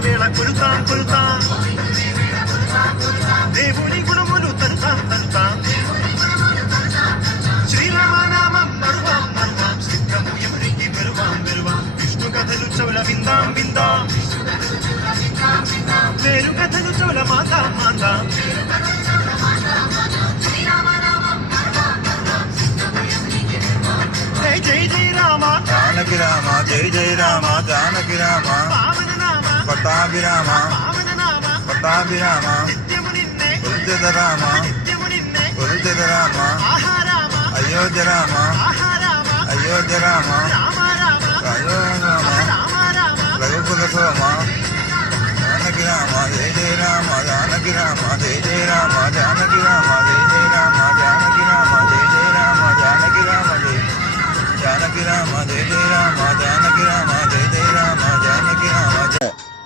వేళ కొలుతాం కొలుతాం దేవుని గుణములు తరుతాం తరుతాం శ్రీరామనామం మరువాం మరువాం సిద్ధము ఎవరికి వెరువాం వెరువాం విష్ణు కథలు చెవుల విందాం విందాం వేరు కథలు చెవుల మాతాం మాతాం జై జై జై రామ జానకి రామ జై జై రామ జానకి రామ పావన నామ పట్టాభిరామ పావన నామ పట్టాభిరామ నిత్యము నిన్నే కొలిచెద రామ నిత్యము నిన్నే కొలిచెద రామ ఆహారామ అయోధ్య రామ ఆహారామ అయోధ్య రామ రామ రామ అయోధ్య రామ రామ రామ రఘుకుల సోమ జానకి రామ జై జై రామ జానకి రామ జై జై రామ జానకి రామ జై